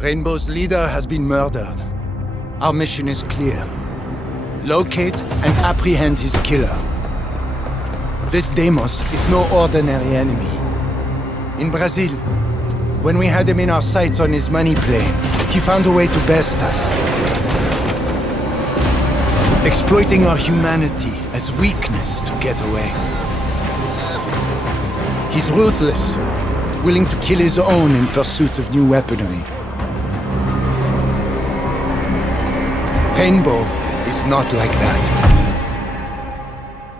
Rainbow's leader has been murdered. Our mission is clear. Locate and apprehend his killer. This Deimos is no ordinary enemy. In Brazil, when we had him in our sights on his money plane, he found a way to best us. Exploiting our humanity as weakness to get away. He's ruthless, willing to kill his own in pursuit of new weaponry. Rainbow is not like that.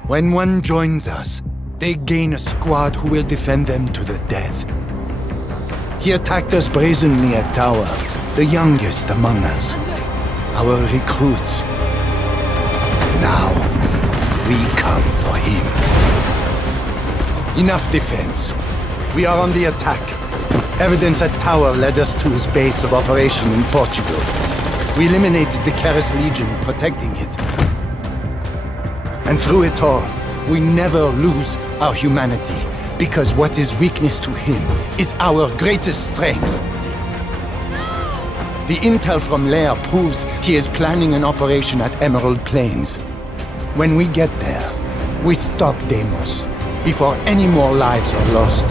When one joins us, they gain a squad who will defend them to the death. He attacked us brazenly at Tower, the youngest among us, our recruits. Now, we come for him. Enough defense. We are on the attack. Evidence at Tower led us to his base of operation in Portugal. We eliminated the Keres Legion protecting it. And through it all, we never lose our humanity, because what is weakness to him is our greatest strength. The intel from Lair proves he is planning an operation at Emerald Plains. When we get there, we stop Deimos before any more lives are lost.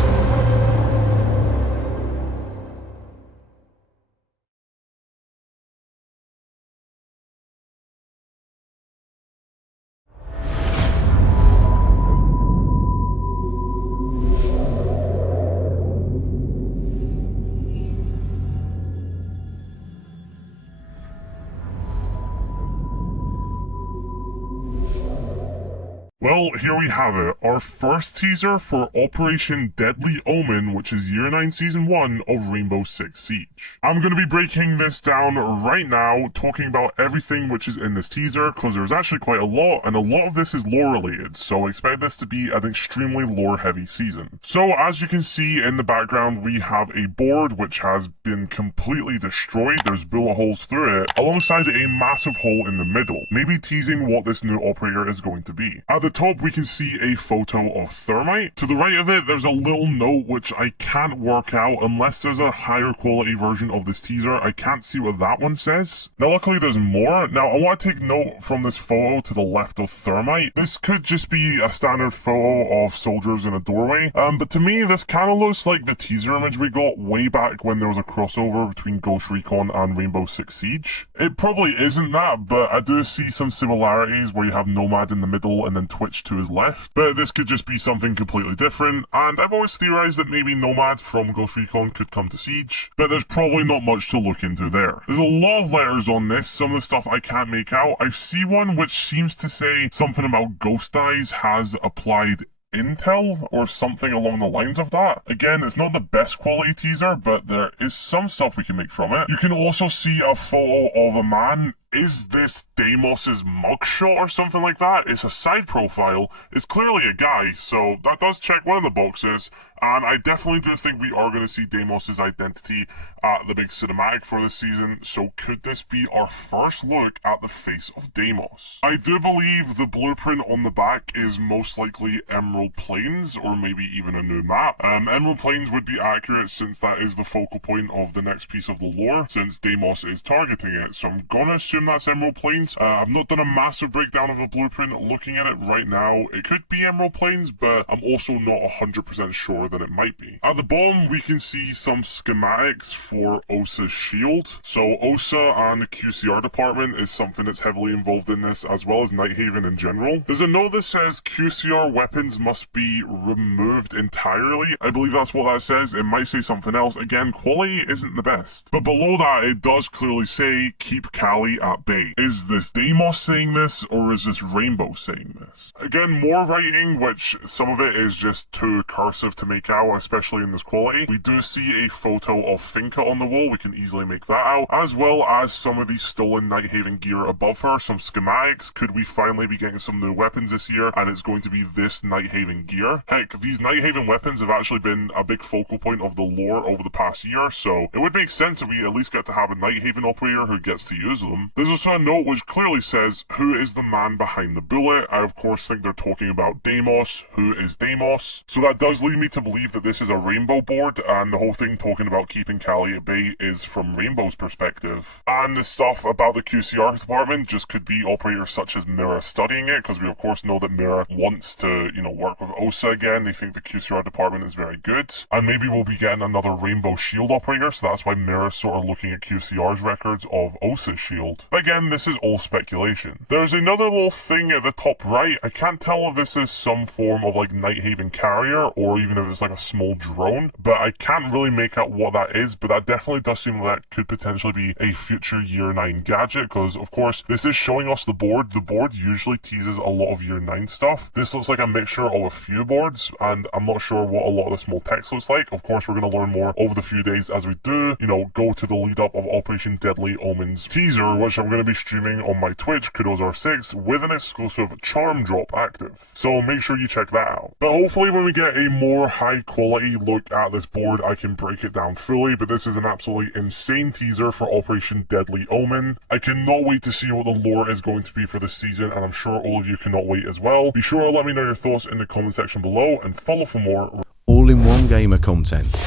Well, here we have it, our first teaser for Operation Deadly Omen, which is Year 9 Season 1 of Rainbow Six Siege. I'm going to be breaking this down right now, talking about everything which is in this teaser, because there's actually quite a lot, and a lot of this is lore related, so expect this to be an extremely lore heavy season. So, as you can see in the background, we have a board which has been completely destroyed, there's bullet holes through it, alongside a massive hole in the middle, maybe teasing what this new operator is going to be. At the top, we can see a photo of Thermite. To the right of it, there's a little note which I can't work out unless there's a higher quality version of this teaser. I can't see what that one says. Now, luckily, there's more. Now, I want to take note from this photo to the left of Thermite. This could just be a standard photo of soldiers in a doorway, but to me, this kind of looks like the teaser image we got way back when there was a crossover between Ghost Recon and Rainbow Six Siege. It probably isn't that, but I do see some similarities where you have Nomad in the middle and then Twitch to his left, but this could just be something completely different, and I've always theorized that maybe Nomad from Ghost Recon could come to Siege, but there's probably not much to look into there. There's a lot of letters on this, some of the stuff I can't make out. I see one which seems to say something about Ghost Eyes has applied intel or something along the lines of that. Again, it's not the best quality teaser, but there is some stuff we can make from it. You can also see a photo of a man. Is this Deimos' mugshot or something like that? It's a side profile. It's clearly a guy, so that does check one of the boxes. And I definitely do think we are going to see Deimos' identity at the big cinematic for this season, so could this be our first look at the face of Deimos? I do believe the blueprint on the back is most likely Emerald Plains, or maybe even a new map. Emerald Plains would be accurate since that is the focal point of the next piece of the lore, since Deimos is targeting it, so I'm gonna assume that's Emerald Plains. I've not done a massive breakdown of the blueprint. Looking at it right now, it could be Emerald Plains, but I'm also not 100% sure that it might be. At the bottom, we can see some schematics for OSA's shield. So OSA and the QCR department is something that's heavily involved in this, as well as Nighthaven in general. There's a note that says QCR weapons must be removed entirely. I believe that's what that says. It might say something else. Again, quality isn't the best. But below that, it does clearly say, keep Cali at bay. Is this Deimos saying this, or is this Rainbow saying this? Again, more writing, which some of it is just too cursive to make out, especially in this quality. We do see a photo of Finca on the wall. We can easily make that out, as well as some of the stolen Nighthaven gear above her, some schematics. Could we finally be getting some new weapons this year, and it's going to be this Nighthaven gear? Heck, these Nighthaven weapons have actually been a big focal point of the lore over the past year, so it would make sense if we at least get to have a Nighthaven operator who gets to use them. There's also a note which clearly says, who is the man behind the bullet? I of course think they're talking about Deimos. Who is Deimos? So that does lead me to believe that this is a Rainbow board, and the whole thing talking about keeping Callie at bay is from Rainbow's perspective. And the stuff about the QCR department just could be operators such as Mira studying it, because we of course know that Mira wants to, work with OSA again. They think the QCR department is very good. And maybe we'll be getting another Rainbow Shield operator, so that's why Mira's sort of looking at QCR's records of OSA's shield. But again, this is all speculation. There's another little thing at the top right. I can't tell if this is some form of like Nighthaven carrier or even if it's like a small drone, but I can't really make out what that is, but that definitely does seem like that could potentially be a future Year 9 gadget, because of course this is showing us the board. The board usually teases a lot of Year 9 stuff. This looks like a mixture of a few boards, and I'm not sure what a lot of the small text looks like. Of course, we're going to learn more over the few days as we do, go to the lead up of Operation Deadly Omens teaser, which I'm going to be streaming on my Twitch, Kudozar6, with an exclusive charm drop active. So make sure you check that out. But hopefully when we get a more high quality look at this board, I can break it down fully, but this is an absolutely insane teaser for Operation Deadly Omen. I cannot wait to see what the lore is going to be for this season, and I'm sure all of you cannot wait as well. Be sure to let me know your thoughts in the comment section below, and follow for more all-in-one gamer content.